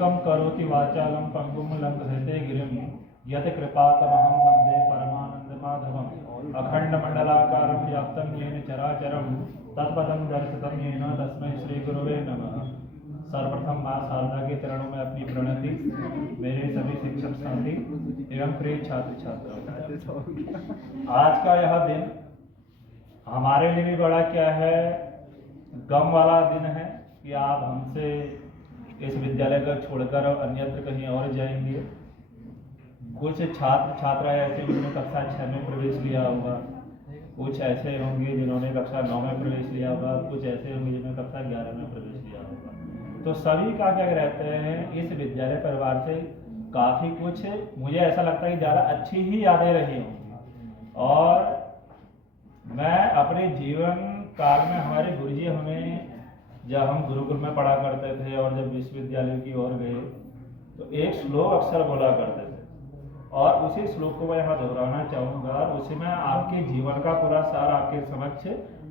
मूकं करोति वाचालं पंगुं लंघयते गिरिं यत् कृपातमहं वन्दे परमानन्दमाधवम् अखण्डमण्डलाकारं व्याप्तं येन चराचरं तत्पदं दर्शितं येन तस्मै श्रीगुरुवे नमः। सर्वप्रथम माँ शारदा के चरणों में अपनी प्रणति, मेरे सभी शिक्षक साथी एवं प्रिय छात्र छात्राओं। आज का यह दिन हमारे लिए भी बड़ा क्या है, गम वाला दिन है कि आप हमसे इस विद्यालय को छोड़कर अन्यत्र कहीं और जाएंगे। कुछ छात्र छात्रा ऐसे जिन्होंने कक्षा 6 में प्रवेश लिया होगा, कुछ ऐसे होंगे जिन्होंने कक्षा 9 में प्रवेश लिया होगा, कुछ ऐसे होंगे जिन्होंने कक्षा 11 में प्रवेश लिया होगा। तो सभी का क्या रहते हैं, इस विद्यालय परिवार से काफ़ी कुछ, मुझे ऐसा लगता है कि ज़्यादा अच्छी ही यादें रही होंगी। और मैं अपने जीवन काल में हमारे गुरुजी हमें, जब हम गुरुकुल में पढ़ा करते थे और जब विश्वविद्यालय की ओर गए तो एक श्लोक अक्सर बोला करते थे, और उसी श्लोक को मैं यहाँ दोहराना चाहूँगा। उसी में आपके जीवन का पूरा सार आपके समक्ष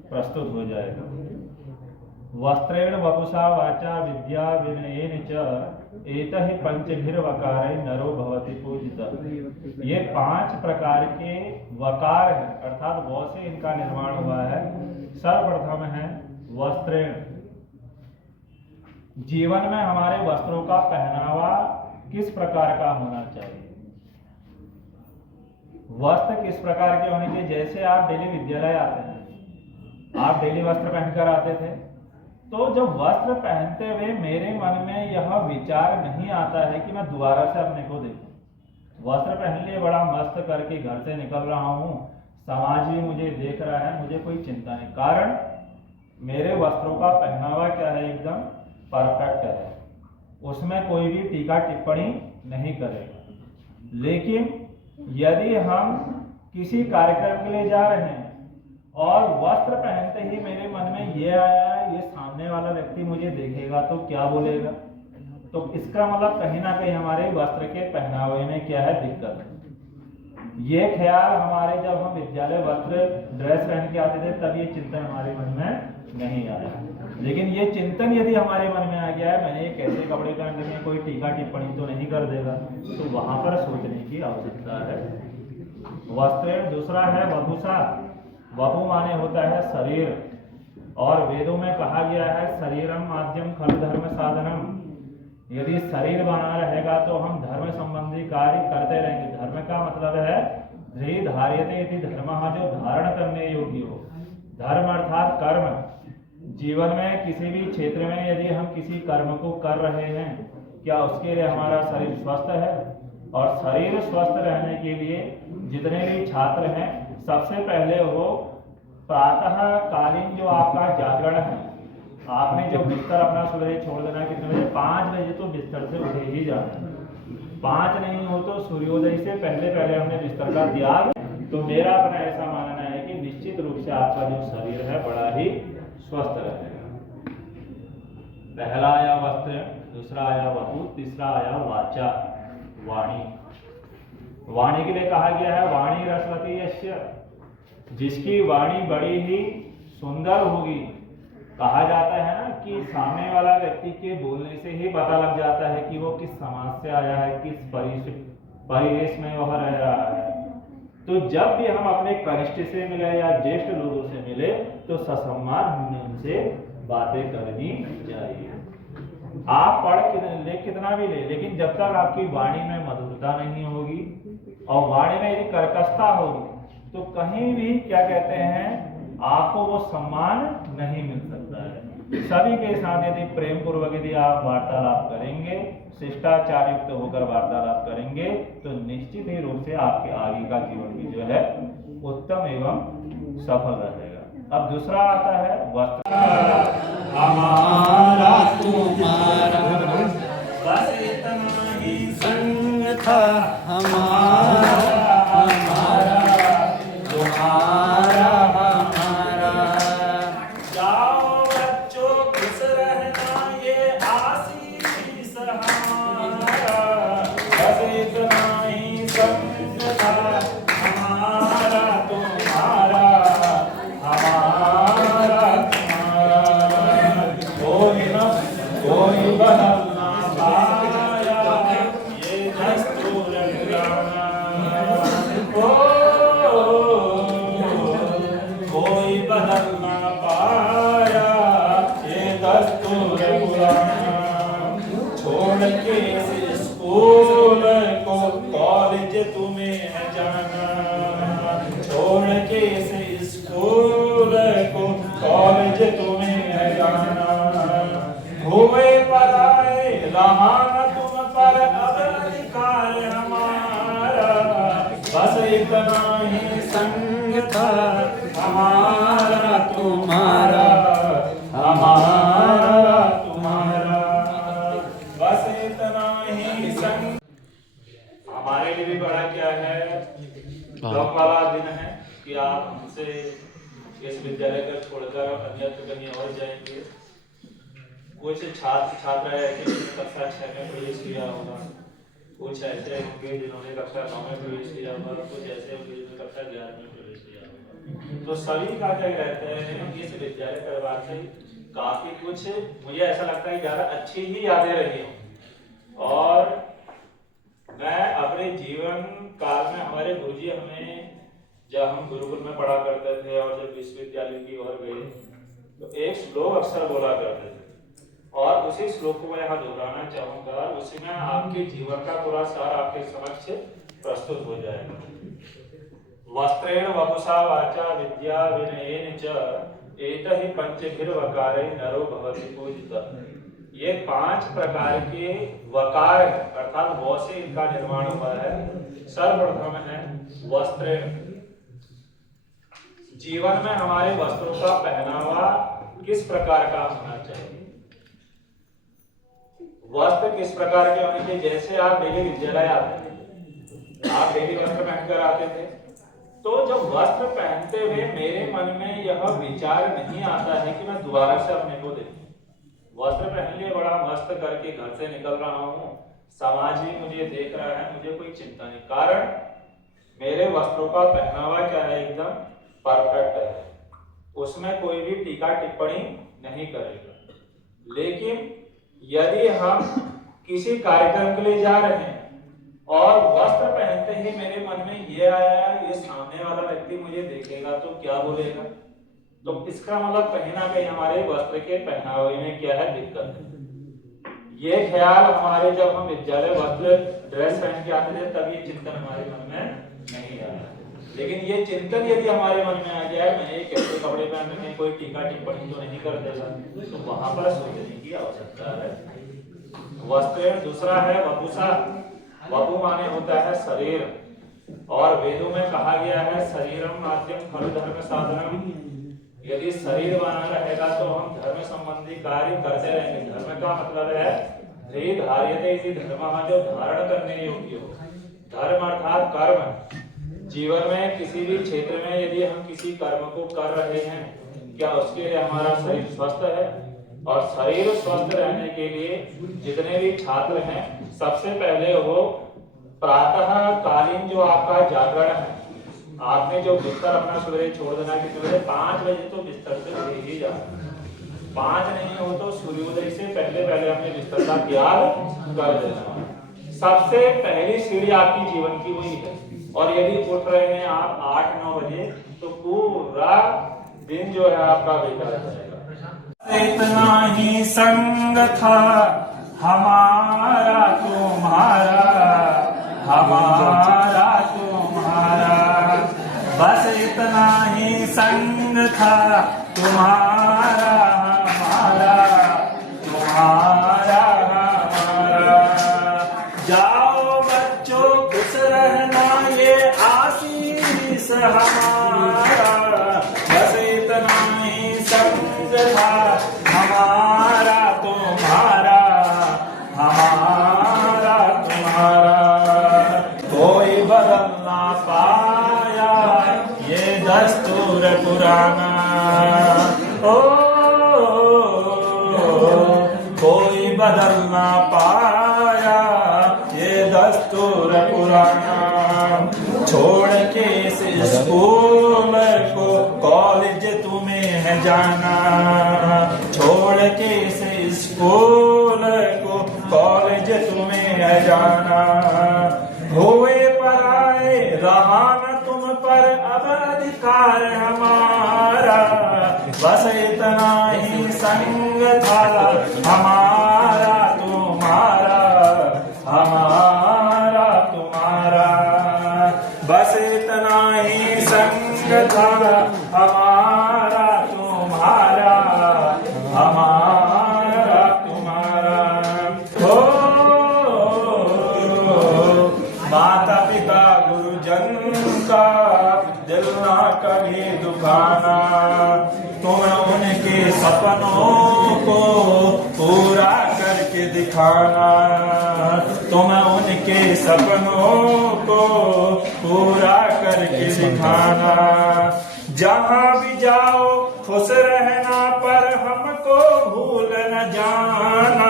प्रस्तुत हो जाएगा। वस्त्रेण वपुषा वाचा विद्या विनयेन च एतहि पंचभिर्वकारै नरो भवति पूजितः। ये 5 प्रकार के वकार हैं, अर्थात वौ से इनका निर्माण हुआ है। सर्वप्रथम है वस्त्रेण। जीवन में हमारे वस्त्रों का पहनावा किस प्रकार का होना चाहिए, वस्त्र किस प्रकार के होने चाहिए। जैसे आप डेली विद्यालय आते हैं, आप डेली वस्त्र पहनकर आते थे, तो जब वस्त्र पहनते हुए मेरे मन में यह विचार नहीं आता है कि मैं दोबारा से अपने को देखूं। वस्त्र पहन लिए बड़ा मस्त करके घर से निकल रहा हूं, समाज भी मुझे देख रहा है, मुझे कोई चिंता नहीं। कारण मेरे वस्त्रों का पहनावा क्या है, एकदम परफेक्ट है, उसमें कोई भी टीका टिप्पणी नहीं करेगा। लेकिन यदि हम किसी कार्यक्रम के लिए जा रहे हैं और वस्त्र पहनते ही मेरे मन में ये आया, ये सामने वाला व्यक्ति मुझे देखेगा तो क्या बोलेगा, तो इसका मतलब कहीं ना कहीं हमारे वस्त्र के पहनावे में क्या है, दिक्कत है। ये ख्याल हमारे, जब हम विद्यालय वस्त्र ड्रेस पहन के आते थे तब ये चिंतन हमारे मन में नहीं आया। लेकिन ये चिंतन यदि हमारे मन में आ गया है, मैंने ये कैसे कपड़े पहन रखे हैं, कोई टीका टिप्पणी तो नहीं कर देगा, तो वहां पर सोचने की आवश्यकता है। वस्त्र। दूसरा है वपुषा। वपु माने होता है शरीर, और वेदों में कहा गया है शरीरम माध्यम खलु धर्म साधनम। यदि शरीर बना रहेगा तो हम धर्म संबंधी कार्य करते रहेंगे। धर्म का मतलब है धृ धार्यते इति धर्मः, जो धारण करने योग्य हो। धर्म अर्थात कर्म। जीवन में किसी भी क्षेत्र में यदि हम किसी कर्म को कर रहे हैं, क्या उसके लिए हमारा शरीर स्वस्थ है। और शरीर स्वस्थ रहने के लिए जितने भी छात्र हैं, सबसे पहले वो प्रातः कालीन जो आपका जागरण है, आपने जो बिस्तर अपना सवेरे छोड़ देना कितने बजे, 5 बजे तो बिस्तर से उठे ही जाना। 5 नहीं हो तो सूर्योदय से पहले पहले हमने बिस्तर का त्याग। तो मेरा अपना ऐसा मानना है कि निश्चित रूप से आपका जो शरीर है बड़ा ही स्वस्थ रहेगा। पहला आया वस्त्र, दूसरा आया वपु, तीसरा आया वाचा, वाणी। वाणी के लिए कहा गया है वाणी रसवती यस्य, जिसकी वाणी बड़ी ही सुंदर होगी। कहा जाता है ना कि सामने वाला व्यक्ति के बोलने से ही पता लग जाता है कि वो किस समाज से आया है, किस परिवेश में वह रह रहा है। तो जब भी हम अपने कनिष्ठ से मिले या ज्येष्ठ लोगों से मिले तो ससम्मान हमने उनसे बातें करनी चाहिए। आप पढ़ ले कितना भी ले, लेकिन जब तक आपकी वाणी में मधुरता नहीं होगी और वाणी में यदि कर्कशता होगी तो कहीं भी क्या कहते हैं, आपको वो सम्मान नहीं मिल सकता है। सभी के साथ यदि प्रेम पूर्वक यदि आप वार्तालाप करेंगे, शिष्टाचार युक्त होकर वार्तालाप करेंगे, तो निश्चित ही रूप से आपके आगे का जीवन भी जो है उत्तम एवं सफल रहेगा। अब दूसरा आता है वस्त्र। हमारा तुम्हारा बस इतना ही संग था, हमारा हमारा तुम्हारा हमारा। जाओ बच्चों खुश रहना, ये आशीष हमारा, बस इतना ही संग था, हमारा तुम्हारा हमारा तुम्हारा। कोई न कोई बदलना आए रहा न तुम पर अब अधिकार हमारा, बस इतना ही संग था हमारा तुम्हारा, हमारा तुम्हारा, बस इतना ही संग। हमारे लिए भी बड़ा क्या है, गम वाला दिन है कि आप हमसे इस विद्यालय को छोड़कर अन्यत्र कहीं और जाएंगे। कुछ छात्र छात्रा ऐसे जिन्होंने कक्षा 6 में प्रवेश किया होगा, कुछ ऐसे होंगे जिन्होंने कक्षा 9 में प्रवेश किया होगा, कुछ ऐसे होंगे जिन्होंने कक्षा 11 में प्रवेश किया होगा। तो सभी का क्या कहते हैं कि इस विद्यालय परिवार से काफी कुछ मुझे ऐसा लगता है ज्यादा अच्छी ही यादें रही हों। और मैं अपने जीवन काल में हमारे गुरुजी हमें जब हम गुरुकुल में पढ़ा करते थे और जब विश्वविद्यालय की ओर गए तो एक श्लोक अक्सर बोला करते थे, और उसी श्लोक को मैं यहाँ दोहराना चाहूंगा। उसी में आपके जीवन का पूरा सार आपके समक्ष प्रस्तुत हो जाएगा। वस्त्रेण वपुषा वाचा विद्या विनयेन च एतहि पंचभिर्वकारै नरो भवति पूजितः। ये 5 प्रकार के वकार है, अर्थात वो से इनका निर्माण हुआ है। सर्वप्रथम है वस्त्रेण। जीवन में हमारे वस्त्रों का पहनावा किस प्रकार का होना चाहिए, वस्त्र किस प्रकार के होने चाहिए। जैसे आप डेली विद्यालय आते थे, आप डेली वस्त्र पहनकर आते थे, तो जब वस्त्र पहनते हुए मेरे मन में यह विचार नहीं आता है कि मैं दोबारा से अपने को देखूं। वस्त्र पहन लिए, बड़ा मस्त करके घर से निकल रहा हूं, समाज भी मुझे देख रहा है, मुझे कोई चिंता नहीं। कारण मेरे वस्त्रों का पहनावा क्या है, एकदम परफेक्ट है, उसमें कोई भी टीका टिप्पणी नहीं करेगा। लेकिन यदि हम किसी कार्यक्रम के लिए जा रहे हैं और वस्त्र पहनते ही मेरे मन में ये आया, ये सामने वाला व्यक्ति मुझे देखेगा तो क्या बोलेगा, तो इसका मतलब कहीं ना कहीं हमारे वस्त्र के पहनावे में क्या है, दिक्कत है। ये ख्याल हमारे जब हम विद्यालय वस्त्र ड्रेस पहन के आते थे तब ये चिंतन हमारे मन में नहीं आया। लेकिन ये चिंतन यदि हमारे मन में आ जाए, मैं एक ऐसे कपड़े पहन रखे, कोई टीका टिप्पणी तो नहीं कर देगा, तो वहां पर सोचने की आवश्यकता है। वस्त्र दूसरा है वपुषा। वपु माने होता है शरीर, और वेदों में कहा गया है शरीरम माध्यम खलु धर्म साधनम। यदि शरीर बना रहेगा तो हम धर्म संबंधी कार्य करते रहेंगे। धर्म का मतलब है ध्रुव धार्यते इति धर्मः, जो धारण करने योग्य हो। धर्म अर्थात कर्म। जीवन में किसी भी क्षेत्र में यदि हम किसी कर्म को कर रहे हैं, क्या उसके लिए हमारा शरीर स्वस्थ है। और शरीर स्वस्थ रहने के लिए जितने भी छात्र हैं, सबसे पहले वो प्रातः कालीन जो आपका जागरण है, आपने जो बिस्तर अपना सवेरे छोड़ देना कि सवेरे 5 बजे तो बिस्तर से उठ ही जाना। 5 नहीं हो तो सूर्योदय से पहले पहले अपने बिस्तर का त्याग कर देना। सबसे पहली सीढ़ी आपकी जीवन की वही है। और यदि उठ रहे हैं आप 8-9 बजे तो पूरा दिन जो है आपका बेकार जाएगा। इतना ही संग था हमारा तुम्हारा, हमारा तुम्हारा, बस इतना ही संग था तुम्हारा हमारा, तुम्हारा हमारा। जाओ बच्चों खुश रहना, ये आशीष हमारा, बस इतना ही संग था हमारा तुम्हारा, हमारा तुम्हारा। कोई बदल ना पाया ये दस्तूर पुराना, ओ कोई बदल ना पाया ये दस्तूर पुराना। छोड़ के इस स्कूल को कॉलेज तुम्हें है जाना, छोड़ के इस स्कूल को कॉलेज तुम्हें है जाना। हुए पराए रहा न तुम पर अब अधिकार हमारा, बस इतना ही संग था हमारा तुम्हारा, हमारा तुम्हारा, बस इतना ही संग था हमारा तुम्हारा, हमारा तुम्हारा। कभी दुखाना, तुम उनके सपनों को पूरा करके दिखाना, तुम उनके सपनों को पूरा करके दिखाना। जहाँ भी जाओ खुश रहना, पर हमको भूल न जाना,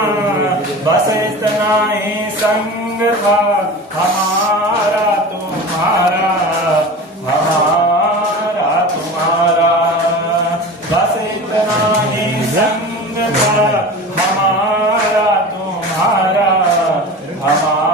बस इतना ही संग था हमारा तुम्हारा, हमारा तुम्हारा, बस इतना ही संग था हमारा तुम्हारा, हमारा